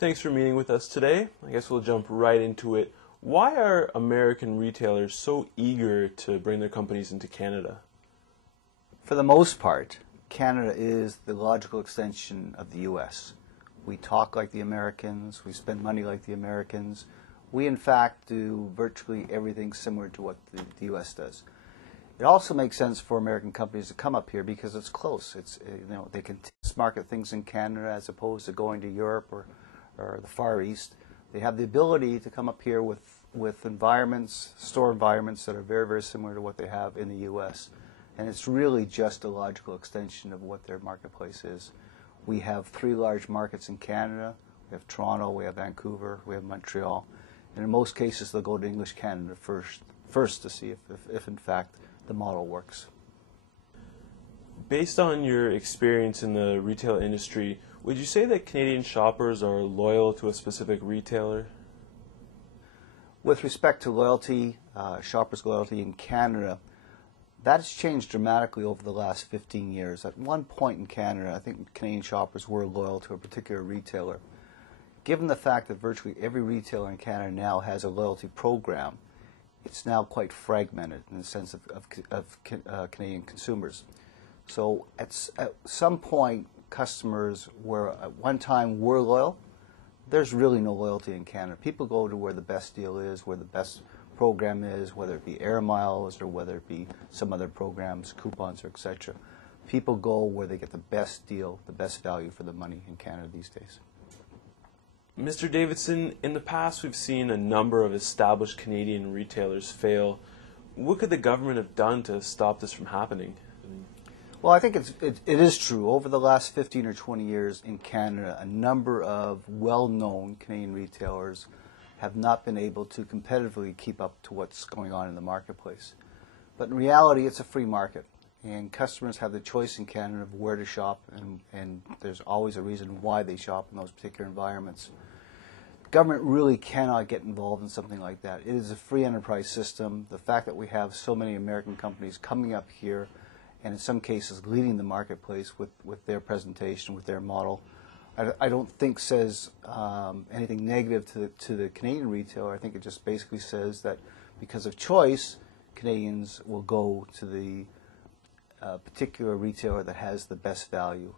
Thanks for meeting with us today. I guess we'll jump right into it. Why are American retailers so eager to bring their companies into Canada? For the most part, Canada is the logical extension of the U.S. We talk like the Americans, we spend money like the Americans. We, in fact, do virtually everything similar to what the U.S. does. It also makes sense for American companies to come up here because it's close. They can market things in Canada as opposed to going to Europe or the Far East. They have the ability to come up here with environments, store environments that are very, very similar to what they have in the U.S. And it's really just a logical extension of what their marketplace is. We have 3 large markets in Canada. We have Toronto, we have Vancouver, we have Montreal. And in most cases, they'll go to English Canada first to see if in fact, the model works. Based on your experience in the retail industry, would you say that Canadian shoppers are loyal to a specific retailer? With respect to loyalty, shoppers' loyalty in Canada, that has changed dramatically over the last 15 years. At one point in Canada, I think Canadian shoppers were loyal to a particular retailer. Given the fact that virtually every retailer in Canada now has a loyalty program, it's now quite fragmented in the sense of Canadian consumers. So at some point, customers were at one time were loyal. There's really no loyalty in Canada. People go to where the best deal is, where the best program is, whether it be Air Miles or whether it be some other programs, coupons, or etc. People go where they get the best deal, the best value for the money in Canada these days. Mr. Davidson, in the past we've seen a number of established Canadian retailers fail. What could the government have done to stop this from happening? Well, I think it is true. Over the last 15 or 20 years in Canada, a number of well-known Canadian retailers have not been able to competitively keep up to what's going on in the marketplace. But in reality, it's a free market, and customers have the choice in Canada of where to shop, and there's always a reason why they shop in those particular environments. Government really cannot get involved in something like that. It is a free enterprise system. The fact that we have so many American companies coming up here and in some cases leading the marketplace with their presentation, with their model, I don't think says anything negative to the Canadian retailer. I think it just basically says that because of choice, Canadians will go to the particular retailer that has the best value.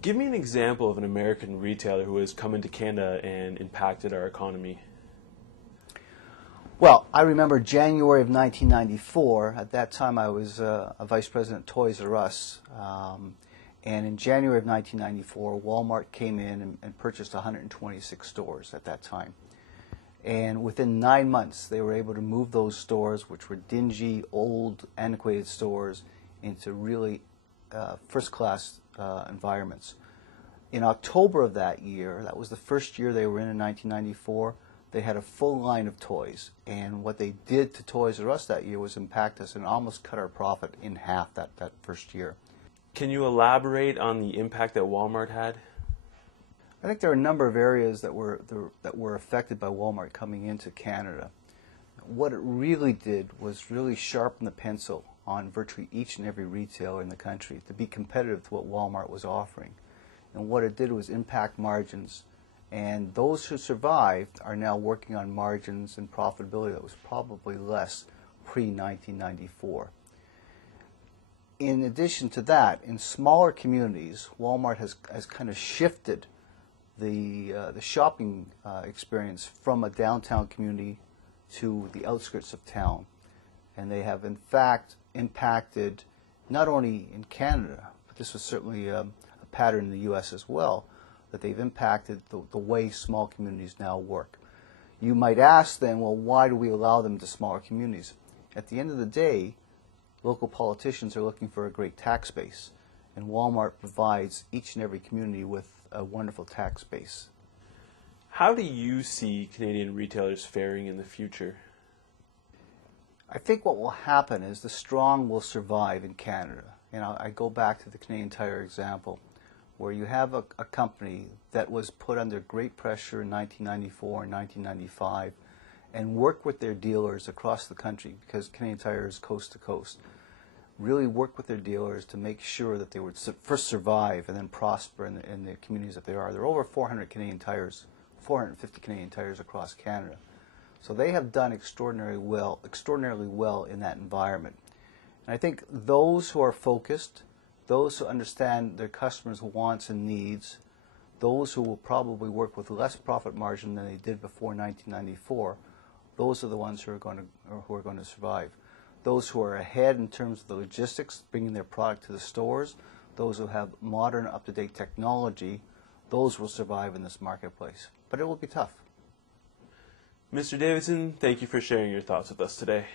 Give me an example of an American retailer who has come into Canada and impacted our economy. Well, I remember January of 1994. At that time, I was a vice president at Toys R Us. And in January of 1994, Walmart came in and purchased 126 stores at that time. And within 9 months, they were able to move those stores, which were dingy, old, antiquated stores, into really first-class environments. In October of that year, that was the first year they were in 1994, they had a full line of toys. And what they did to Toys R Us that year was impact us and almost cut our profit in half that first year. Can you elaborate on the impact that Walmart had? I think there are a number of areas that were affected by Walmart coming into Canada. What it really did was really sharpen the pencil on virtually each and every retailer in the country to be competitive to what Walmart was offering. And what it did was impact margins. And those who survived are now working on margins and profitability that was probably less pre-1994. In addition to that, in smaller communities, Walmart has kind of shifted the shopping experience from a downtown community to the outskirts of town. And they have, in fact, impacted not only in Canada, but this was certainly a pattern in the U.S. as well, that they've impacted the way small communities now work. You might ask then, well, why do we allow them to smaller communities? At the end of the day, local politicians are looking for a great tax base, and Walmart provides each and every community with a wonderful tax base. How do you see Canadian retailers faring in the future? I think what will happen is the strong will survive in Canada. I go back to the Canadian Tire example, where you have a company that was put under great pressure in 1994 and 1995 and worked with their dealers across the country, because Canadian Tire is coast to coast, really work with their dealers to make sure that they would first survive and then prosper in the communities that they are. There are over 400 Canadian Tires 450 Canadian Tires across Canada. So they have done extraordinarily well in that environment. And I think those who are focused, those who understand their customers' wants and needs, those who will probably work with less profit margin than they did before 1994, those are the ones who are going to survive. Those who are ahead in terms of the logistics, bringing their product to the stores, those who have modern, up-to-date technology, those will survive in this marketplace. But it will be tough. Mr. Davidson, thank you for sharing your thoughts with us today.